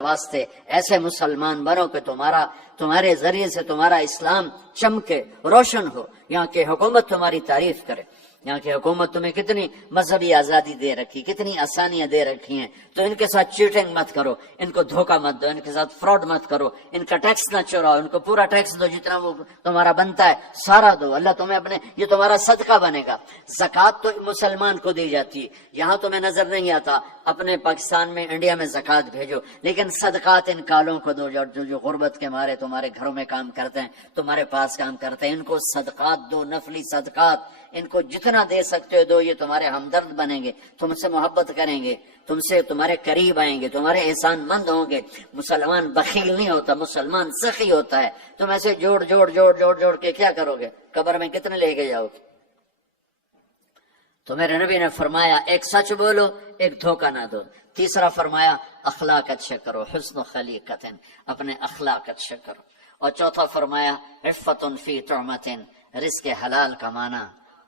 واسطے ایسے مسلمان بنو کہ تمہارے ذریعے سے تمہارا اسلام چمکے، روشن ہو، یہاں کی حکومت تمہاری تعریف کرے۔ یہاں کی حکومت تمہیں کتنی مذہبی آزادی دے رکھی، کتنی آسانیاں دے رکھی ہیں، تو ان کے ساتھ چیٹنگ مت کرو، ان کو دھوکہ مت دو، ان کے ساتھ فراڈ مت کرو، ان کا ٹیکس نہ چراؤ، ان کو پورا ٹیکس دو، جتنا وہ تمہارا بنتا ہے سارا دو، اللہ تمہیں یہ تمہارا صدقہ بنے گا۔ زکوٰۃ تو مسلمان کو دی جاتی ہے، یہاں تمہیں نظر نہیں آتا، اپنے پاکستان میں انڈیا میں زکوٰۃ بھیجو، لیکن صدقات ان کالوں کو دو جو غربت کے مارے تمہارے گھروں میں کام کرتے ہیں، تمہارے پاس کام کرتے ہیں، ان کو صدقات دو، نفلی صدقات، ان کو جتنا دے سکتے ہو دو، یہ تمہارے ہمدرد بنیں گے، تم سے محبت کریں گے، تم سے تمہارے قریب آئیں گے، تمہارے احسان مند ہوں گے۔ مسلمان بخیل نہیں ہوتا، مسلمان سخی ہوتا ہے۔ تم ایسے جوڑ کے کیا کرو گے؟ قبر میں کتنے لے کے جاؤ گے؟ تو میرے نبی نے فرمایا ایک سچ بولو، ایک دھوکہ نہ دو۔ تیسرا فرمایا اخلاق اچھے کرو، حسن خلیقت، اپنے اخلاق اچھے کرو۔ اور چوتھا فرمایا عفت فی طعمت، رزق حلال کمانا،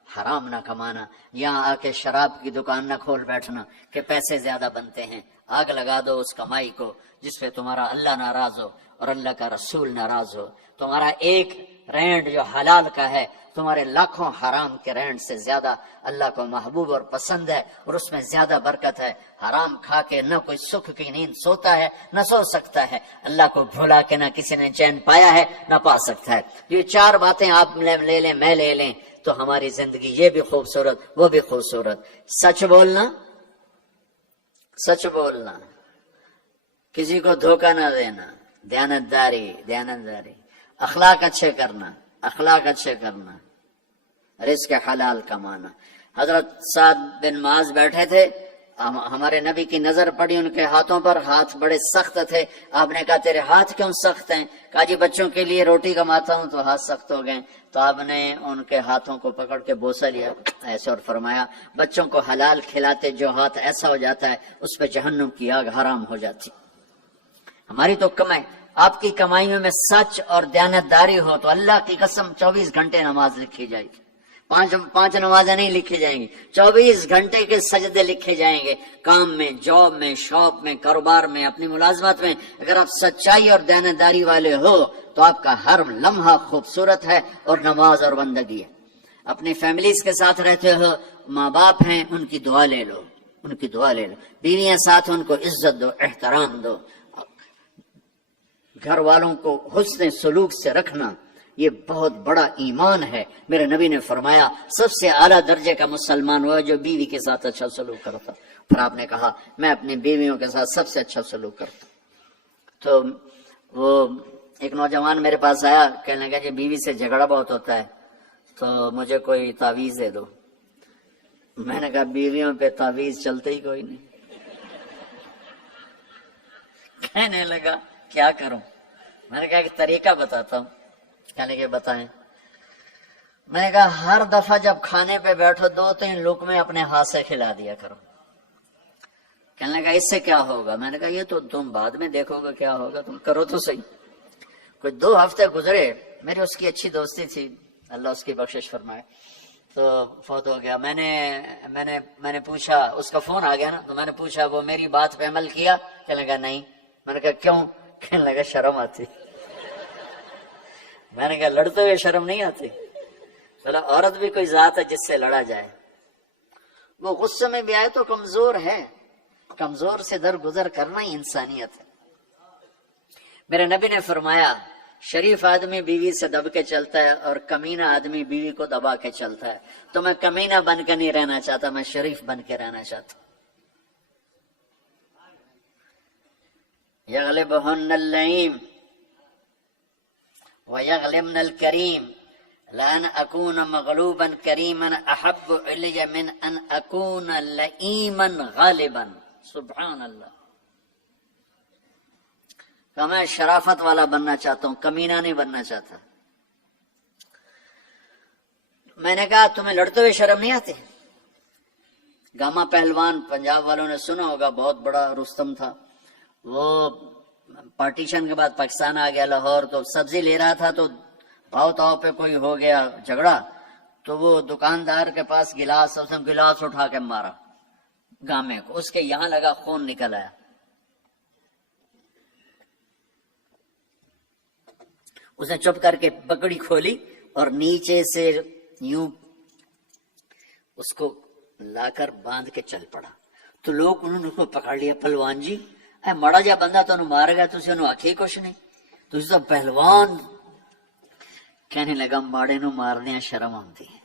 حرام نہ کمانا۔ یہاں آ کے شراب کی دکان نہ کھول بیٹھنا کہ پیسے زیادہ بنتے ہیں، آگ لگا دو اس کمائی کو جس پہ تمہارا اللہ ناراض ہو اور اللہ کا رسول ناراض ہو۔ تمہارا ایک رینڈ جو حلال کا ہے تمہارے لاکھوں حرام کے رینڈ سے زیادہ اللہ کو محبوب اور پسند ہے، اور اس میں زیادہ برکت ہے۔ حرام کھا کے نہ کوئی سکھ کی نیند سوتا ہے، نہ سو سکتا ہے۔ اللہ کو بھولا کے نہ کسی نے چین پایا ہے، نہ پا سکتا ہے۔ یہ چار باتیں آپ لے لیں، میں لے لیں، تو ہماری زندگی یہ بھی خوبصورت، وہ بھی خوبصورت۔ سچ بولنا، سچ بولنا، کسی کو دھوکہ نہ دینا، دیانتداری، اخلاق اچھے کرنا، رزق حلال کمانا۔ حضرت سعد بن معاذ بیٹھے تھے، ہمارے نبی کی نظر پڑی ان کے ہاتھوں پر، ہاتھ بڑے سخت تھے۔ آپ نے کہا تیرے ہاتھ کیوں سخت ہیں؟ کہا جی بچوں کے لیے روٹی کماتا ہوں تو ہاتھ سخت ہو گئے۔ تو آپ نے ان کے ہاتھوں کو پکڑ کے بوسہ لیا ایسے اور فرمایا بچوں کو حلال کھلاتے جو ہاتھ ایسا ہو جاتا ہے اس پہ جہنم کی آگ حرام ہو جاتی۔ ہماری تو کمائی، آپ کی کمائیوں میں سچ اور دیانتداری ہو تو اللہ کی قسم 24 گھنٹے نماز لکھی جائے گی۔ پانچ نمازیں نہیں لکھی جائیں گی، 24 گھنٹے کے سجدے لکھے جائیں گے۔ کام میں، جاب میں، شاپ میں، کاروبار میں، اپنی ملازمت میں اگر آپ سچائی اور دیانتداری والے ہو تو آپ کا ہر لمحہ خوبصورت ہے اور نماز اور بندگی ہے۔ اپنی فیملیز کے ساتھ رہتے ہو، ماں باپ ہیں، ان کی دعا لے لو، بیویاں ساتھ، ان کو عزت دو، احترام دو، گھر والوں کو حسن سلوک سے رکھنا، یہ بہت بڑا ایمان ہے۔ میرے نبی نے فرمایا سب سے اعلیٰ درجے کا مسلمان وہ ہے جو بیوی کے ساتھ اچھا سلوک کرتا۔ پھر آپ نے کہا میں اپنی بیویوں کے ساتھ سب سے اچھا سلوک کرتا۔ تو وہ ایک نوجوان میرے پاس آیا، کہنے لگا کہ بیوی سے جھگڑا بہت ہوتا ہے تو مجھے کوئی تعویذ دے دو۔ میں نے کہا بیویوں پہ تعویذ چلتے ہی کوئی نہیں۔ کہنے لگا کیا کروں؟ میں نے کہا ایک طریقہ بتاتا ہوں۔ کہنے کے بتائیں۔ میں نے کہا ہر دفعہ جب کھانے پہ بیٹھو 2-3 لقمے اپنے ہاتھ سے کھلا دیا کرو۔ کہنے لگا اس سے کیا ہوگا؟ میں نے کہا یہ تو تم بعد میں دیکھو گے کیا ہوگا، تم کرو تو صحیح۔ کچھ 2 ہفتے گزرے، میری اس کی اچھی دوستی تھی، اللہ اس کی بخشش فرمائے، تو فوت ہو گیا۔ میں نے پوچھا، اس کا فون آ گیا نا، تو میں نے پوچھا وہ میری بات پہ عمل کیا؟ کہنے لگا نہیں۔ میں نے کہا کیوں؟ کہنے لگا شرم آتی۔ میں نے کہا لڑتے ہوئے شرم نہیں آتی؟ چلو عورت بھی کوئی ذات ہے جس سے لڑا جائے، وہ غصے میں بھی آئے تو کمزور ہے، کمزور سے درگزر کرنا ہی انسانیت ہے۔ میرے نبی نے فرمایا شریف آدمی بیوی سے دب کے چلتا ہے اور کمینہ آدمی بیوی کو دبا کے چلتا ہے۔ تو میں کمینہ بن کے نہیں رہنا چاہتا، میں شریف بن کے رہنا چاہتا۔ یغلبہن اللئیم وَيَغْلِبْنَ الْكَرِيمَ لَأَنْ أَكُونَ مَغْلُوبًا كَرِيمًا أَحَبُّ إِلَيَّ مِنْ أَنْ أَكُونَ لَئِيمًا غَالِبًا۔ سبحان اللہ۔ کہ میں شرافت والا بننا چاہتا ہوں، کمینہ نہیں بننا چاہتا۔ میں نے کہا تمہیں لڑتے ہوئے شرم نہیں آتی؟ گاما پہلوان پنجاب والوں نے سنا ہوگا، بہت بڑا رستم تھا، وہ پارٹیشن کے بعد پاکستان آ گیا لاہور، تو سبزی لے رہا تھا تو بھاؤ تاؤ پہ کوئی ہو گیا جھگڑا، تو وہ دکاندار کے پاس گلاس، اس نے گلاس اٹھا کے مارا گامے کو، اس کے یہاں لگا، خون نکل آیا۔ اس نے چپ کر کے پگڑی کھولی اور نیچے سے یوں اس کو لا کر باندھ کے چل پڑا. تو لوگ انہوں نے اس کو پکڑ لیا, پہلوان جی اے مڑا جا بندہ تو مار گیا, تسی انہوں آکھی کچھ نہیں, تسی تو پہلوان. کہنے لگا ماڑے نو مارنے شرم آتی ہے.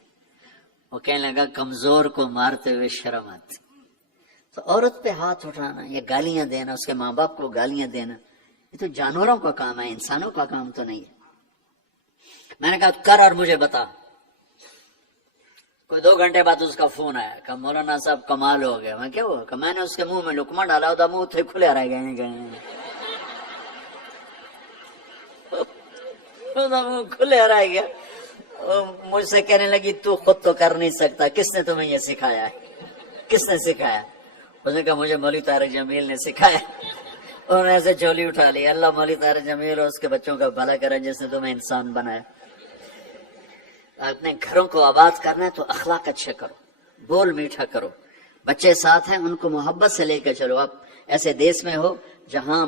وہ کہنے لگا کمزور کو مارتے ہوئے شرم آتی. تو عورت پہ ہاتھ اٹھانا یا گالیاں دینا, اس کے ماں باپ کو گالیاں دینا, یہ تو جانوروں کا کام ہے, انسانوں کا کام تو نہیں ہے. میں نے کہا کر اور مجھے بتا. کوئی 2 گھنٹے بعد اس کا فون آیا کہ مولانا صاحب کمال ہو گیا. میں کیا ہوا کہ میں نے اس کے منہ میں لقمہ ڈالا ہوتا, منہ تھے کھلے رہ گئے کھلے رہ گیا. مجھ سے کہنے لگی تو خود تو کر نہیں سکتا, کس نے تمہیں یہ سکھایا ہے, کس نے سکھایا؟ اس نے کہا مجھے مولوی طارق جمیل نے سکھایا. انہوں نے ایسے جھولی اٹھا لی. اللہ مولوی طارق جمیل اور اس کے بچوں کا بھلا کرے جس نے تمہیں انسان بنایا. اپنے گھروں کو آباد کرنا ہے تو اخلاق اچھے کرو, بول میٹھا کرو. بچے ساتھ ہیں ان کو محبت سے لے کے چلو. آپ ایسے دیس میں ہو جہاں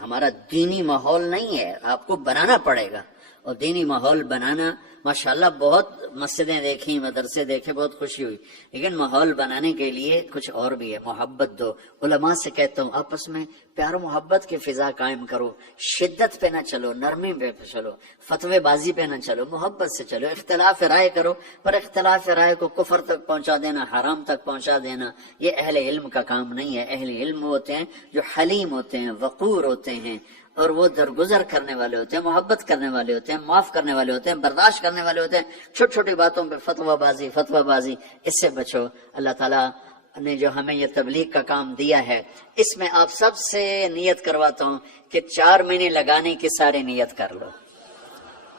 ہمارا دینی ماحول نہیں ہے, آپ کو بنانا پڑے گا. اور دینی ماحول بنانا ماشاءاللہ بہت مسجدیں دیکھی, مدرسے دیکھے, بہت خوشی ہوئی. لیکن ماحول بنانے کے لیے کچھ اور بھی ہے, محبت دو. علماء سے کہتا ہوں آپس میں پیار و محبت کی فضا قائم کرو. شدت پہ نہ چلو, نرمی پہ چلو, فتوے بازی پہ نہ چلو, محبت سے چلو. اختلاف رائے کرو, پر اختلاف رائے کو کفر تک پہنچا دینا, حرام تک پہنچا دینا, یہ اہل علم کا کام نہیں ہے. اہل علم ہوتے ہیں جو حلیم ہوتے ہیں, وقور ہوتے ہیں, اور وہ درگزر کرنے والے ہوتے ہیں, محبت کرنے والے ہوتے ہیں, معاف کرنے والے ہوتے ہیں, برداشت کرنے والے ہوتے ہیں. چھوٹی چھوٹی باتوں پہ فتویٰ بازی اس سے بچو. اللہ تعالیٰ نے جو ہمیں یہ تبلیغ کا کام دیا ہے, اس میں آپ سب سے نیت کرواتا ہوں کہ 4 مہینے لگانے کی سارے نیت کر لو.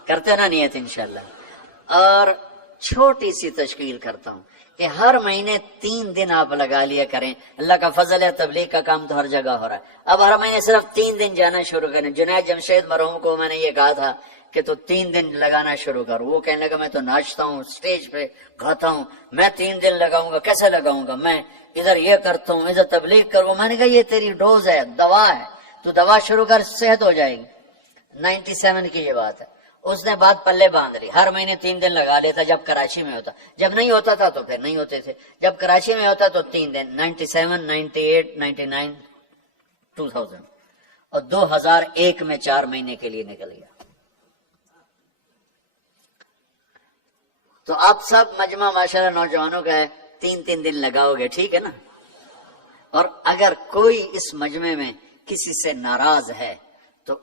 کرتے نا نیت انشاءاللہ. اور چھوٹی سی تشکیل کرتا ہوں کہ ہر مہینے 3 دن آپ لگا لیا کریں. اللہ کا فضل ہے, تبلیغ کا کام تو ہر جگہ ہو رہا ہے. اب ہر مہینے صرف 3 دن جانا شروع کریں. جنید جمشید مرحوم کو میں نے یہ کہا تھا کہ تو 3 دن لگانا شروع کر. وہ کہنے لگا میں تو ناچتا ہوں, اسٹیج پہ گاتا ہوں, میں 3 دن لگاؤں گا, کیسے لگاؤں گا, میں ادھر یہ کرتا ہوں, ادھر تبلیغ کروں. میں نے کہا یہ تیری ڈوز ہے, دوا ہے, تو دوا شروع کر, صحت ہو جائے گی. 97 کی یہ بات ہے. اس نے بات پلے باندھ لی. ہر مہینے 3 دن لگا لیتا جب کراچی میں ہوتا. جب نہیں ہوتا تھا تو پھر نہیں ہوتے تھے. جب کراچی میں ہوتا تو 3 دن. 97, 98, 99, 2000 اور 2001 میں 4 مہینے کے لیے نکل گیا. تو آپ سب مجمع ماشاءاللہ نوجوانوں کا ہے, 3 دن لگاؤ گے, ٹھیک ہے نا. اور اگر کوئی اس مجمع میں کسی سے ناراض ہے تو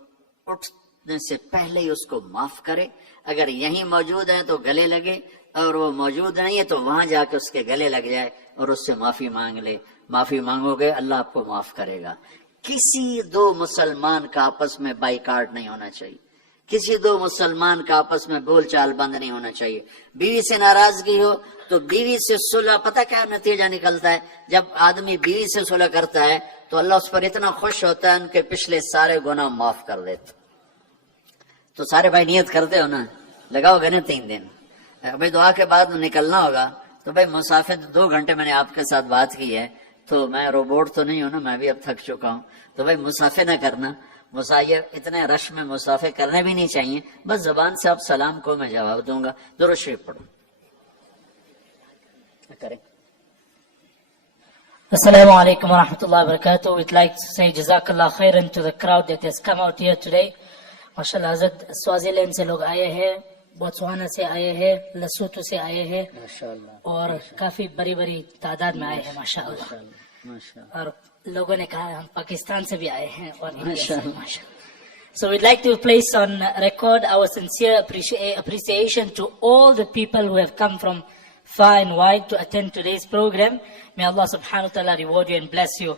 اٹھنے سے پہلے ہی اس کو معاف کرے. اگر یہیں موجود ہے تو گلے لگے, اور وہ موجود نہیں ہے تو وہاں جا کے اس کے گلے لگ جائے اور اس سے معافی مانگ لے. معافی مانگو گے اللہ آپ کو معاف کرے گا. کسی 2 مسلمان کا آپس میں بائیکاٹ نہیں ہونا چاہیے. کسی 2 مسلمان کا آپس میں بول چال بند نہیں ہونا چاہیے. بیوی سے ناراضگی ہو تو بیوی سے صلح. پتہ کیا نتیجہ نکلتا ہے؟ جب آدمی بیوی سے صلح کرتا ہے تو اللہ اس پر اتنا خوش ہوتا ہے ان کے پچھلے سارے گناہ معاف کر دیتا. تو سارے بھائی نیت کرتے ہو نا, لگاؤ گے نا 3 دن. بھائی دعا کے بعد نکلنا ہوگا تو بھائی مسافر 2 گھنٹے میں نے آپ کے ساتھ بات کی ہے, تو میں روبوٹ تو نہیں ہوں نا, میں بھی اب تھک چکا ہوں. تو بھائی مسافر نہ کرنا. مسافر اتنے رش میں مسافر کرنے بھی نہیں چاہیے. بس زبان سے آپ سلام کو میں جواب دوں گا. درود شریف پڑھو. کریں. Assalamu alaikum wa rahmatullahi wa barakatuh. We'd like to say Jazakallah khairan to the crowd that has come out here today. MashaAllah, Hazrat Swaziland se log aaye hain, Botswana se aaye hain, Lesotho se aaye hain, اور کافی بڑی بڑی تعداد میں آئے ہیں ماشاءاللہ. اور لوگوں نے کہا ہم پاکستان سے بھی آئے ہیں اور انڈیا سے ماشاءاللہ. So we'd like to place on record our sincere appreciation to all the people who have come from far and wide to attend today's program. May Allah subhanahu wa ta'ala reward you and bless you.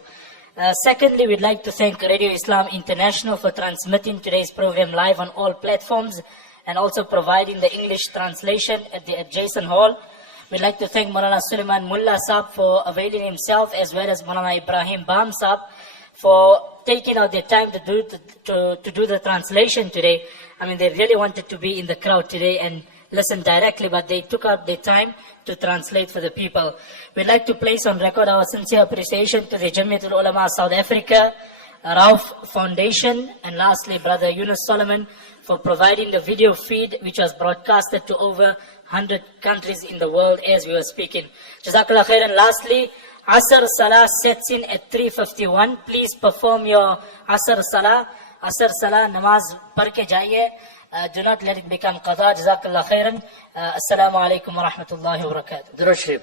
Secondly, we'd like to thank Radio Islam International for transmitting today's program live on all platforms and also providing the English translation at the adjacent hall. We'd like to thank Maulana Suleiman Mullah Saab for availing himself, as well as Maulana Ibrahim Bam Saab for taking out their time to do the translation today. I mean, they really wanted to be in the crowd today and listen directly, but they took out their time to translate for the people. We'd like to place on record our sincere appreciation to the Jamiatul Ulama South Africa, Rauf Foundation, and lastly Brother Yunus Solomon for providing the video feed which was broadcasted to over 100 countries in the world as we were speaking. Jazakallah khairan. Lastly, Asr Salah sets in at 3:51. Please perform your Asr Salah. Asr Salah namaz padh ke jaiye. Do not let it become qada. Jazakallah khairan. Assalamu alaikum wa rahmatullahi wa barakatuh. درود شریف.